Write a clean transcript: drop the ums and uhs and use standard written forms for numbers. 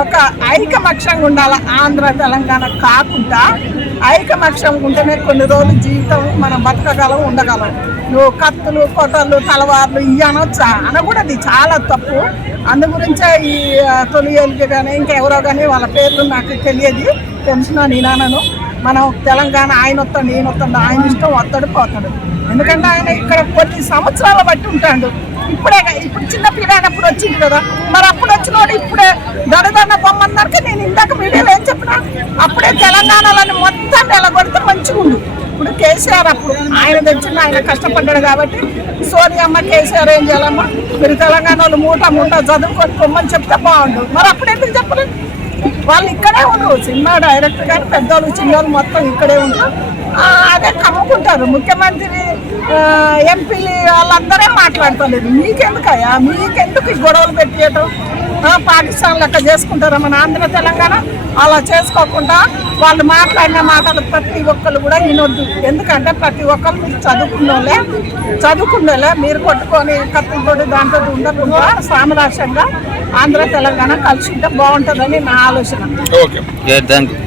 ఒక ఐకమత్యంగా ఉండాలి. ఆంధ్ర తెలంగాణ కాకుండా ఐకమత్యంగా ఉంటేనే కొన్ని రోజులు జీవితం మనం బతకగలం, ఉండగలం. నువ్వు కత్తులు, కొట్టలు, తలవార్లు ఇవి అనొచ్చా? అనకూడదు, చాలా తప్పు. అందు గురించే ఈ తొలి ఏలిక కానీ ఇంకెవరో కానీ వాళ్ళ పేర్లు నాకు తెలియదు, తెలిసినా నేనను. మనం తెలంగాణ ఆయన వస్తాడు, ఈయన వస్తాడు, ఆయన ఇష్టం వస్తాడు పోతాడు. ఎందుకంటే ఆయన ఇక్కడ కొన్ని సంవత్సరాలు బట్టి ఉంటాడు. ఇప్పుడు చిన్న పిల్లైనప్పుడు వచ్చింది కదా, మరి అప్పుడు వచ్చినోడు ఇప్పుడే దడదన్న బొమ్మన్నరికి నేను ఇందాక మీడియాలో ఏం చెప్పినా, అప్పుడే తెలంగాణలోని మొత్తం నెలకొడితే మంచిగా ఉంది. ఇప్పుడు కేసీఆర్ అప్పుడు ఆయన తెచ్చిన ఆయన కష్టపడ్డాడు కాబట్టి సోనియమ్మ కేసీఆర్ ఏం చేయాలమ్మా, మీరు తెలంగాణ వాళ్ళు మూట చదువుకొని పొమ్మని చెప్తే బాగుండు. మరి అప్పుడు ఎందుకు చెప్పలేదు? వాళ్ళు ఇక్కడే ఉండరు, సినిమా డైరెక్టర్ కానీ పెద్దవాళ్ళు చిన్నవాళ్ళు మొత్తం ఇక్కడే ఉంటారు. అదే కమ్ముకుంటారు. ముఖ్యమంత్రి, ఎంపీలు వాళ్ళందరే మాట్లాడతలేదు. మీకెందుకయ్యా, మీకెందుకు ఈ గొడవలు పెట్టేయటం? పాకిస్తాన్ లెక్క చేసుకుంటారా మన ఆంధ్ర తెలంగాణ? అలా చేసుకోకుండా వాళ్ళు మాట్లాడిన మాటలు ప్రతి ఒక్కరు కూడా వినొద్దు. ఎందుకంటే ప్రతి ఒక్కరు మీరు చదువుకున్నోళ్ళే. మీరు కొట్టుకొని కత్తులతోటి దాంట్లో ఉండకుండా సామరాష్ట్రంగా ఆంధ్ర తెలంగాణ కలిసి ఉంటే బాగుంటుందని నా ఆలోచన. Okay, thank you.